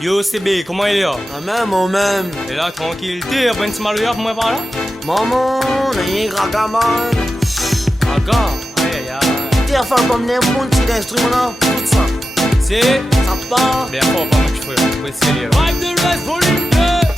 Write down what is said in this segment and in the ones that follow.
Yo CB, comment il est là? Ah même, oh même. Et là, tranquille, t'es un petit maloya pour moi par là? Maman, n'est graga man. Aga, aïe aïe aïe. T'es à faire comme n'importe quel instrument là, tout ça. C'est... Ça part. Bien fort, pas moi qui ferai, ouais c'est lié. Vibe de l'Ouest, volume 2.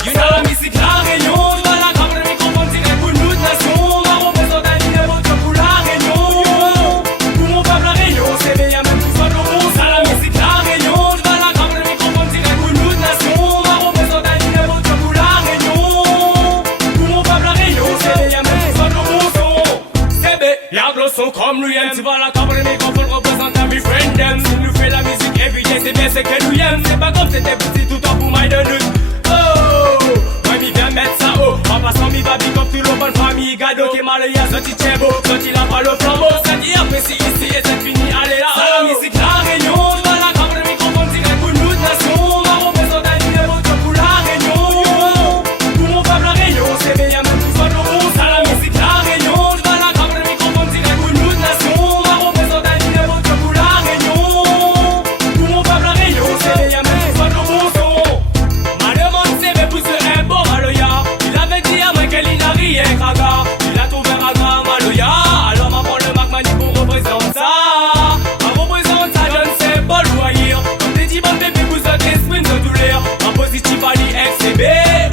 You know la musique, la réunion. Dans la cabre de microphone, tiré pour nous de nation. Ma représente un ligne votre pour la réunion. Pour mon peuple, la réunion, c'est bien même tout ça de rose. À la musique, la réunion. Dans la cabre de microphone, tiré pour nous de nation. Ma représente un ligne votre pour la réunion. Pour mon peuple, la réunion, c'est bien même tout ça de rose. CB, y'a de son comme lui aime. Tu vas la cabre de microphone, représente un friend them. Si nous fait la musique everyday, c'est bien ce qu'elle nous aime. C'est pas comme c'était petit tout le temps pour my de lutte. Mi vient mettre ça haut. En passant mi va big up tout le bonne famille. Gado qui est mal y'a sorti tchèbo. Quand il a pas le flambeau. Ça dit après c'est ici et c'est fini. Allez là. C'est la musique, la réunion. Dans la cabre de microphone tiré pour nous de nation. Ma représente un numéro pour la réunion. Pour mon peuple la réunion. C'est bien même tout ça de rose. C'est la musique, la réunion. Dans la cabre de microphone tiré pour nous de nation. Ma représente un numéro pour la réunion. Pour mon peuple la réunion. C'est bien même tout ça de rose. Ma demande c'est mais pour ce bon Maloya. Il avait dit à moi qu'il n'a rien Kraga. Il a trouvé Raga Maloya. Alors ma prend le Mac Mani pour représenter ça. Ma représente ça, je ne sais pas loyer. Comme des dix bonnes bébés, vous êtes des sprints de douleur. Ma positive Ali XCB.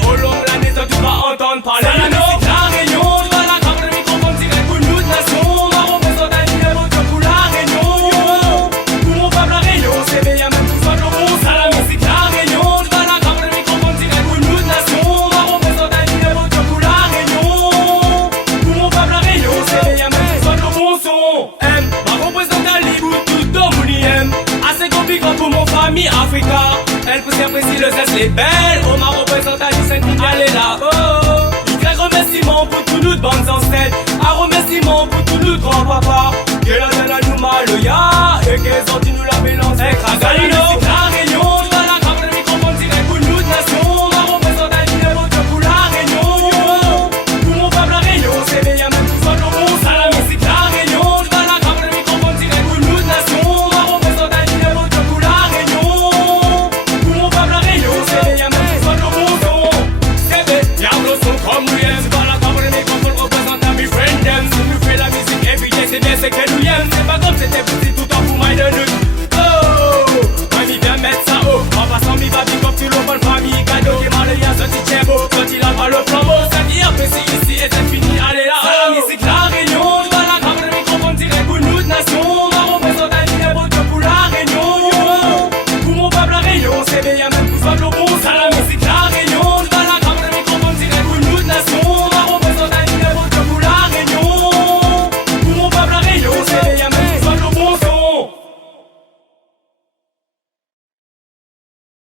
Au long de l'année, ça tu vas entendre parler. C'est la musique, la réunion. Dans la cabre de microphone, tiré pour nous de nation. Ma représente un numéro pour la réunion. Pour mon peuple, la réunion. C'est bien même tout ça de rose. C'est la musique, la réunion. Dans la cabre de microphone, tiré pour nous de nation. Ma représente un numéro pour la réunion. Pour mon peuple, la réunion. C'est bien même tout ça de bon son. Ma représente un libre tout dans mon IM. Assez compliqué pour mon famille Africa. Elle peut s'apprécier le zeste les belles. Oh, ma représente un Saint-Denis, elle est là. Oh, un remerciement pour tous nous de bandes ancêtres. Un remerciement pour tous nous de grands-papas. Que la donne à nous Maloya. Et qu'elles ont dit nous la mélange. Galino.